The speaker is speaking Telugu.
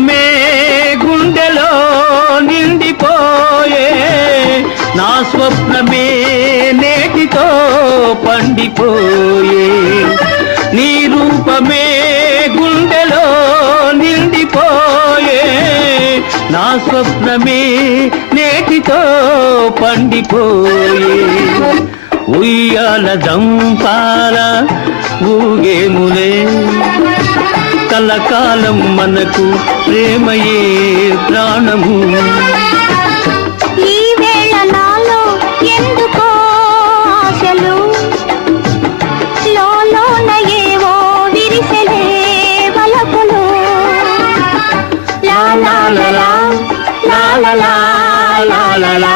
రూపమే గుండెలో నిండిపోయే నా స్వప్నమే నేటితో పండిపోయే నీ రూపమే గుండెలో నిండిపోయే నా స్వప్నమే నేటితో పండిపోయే ఉయ్యాల దంపాల ఊగేములే కలకాలం మనకు ప్రేమయే ప్రాణము ఈ వేళ నాలో ఎందుకో ఆశలు లోలోన ఏవో విరిసెలే వలపులు లా లా లా లా లా లా లా లా లా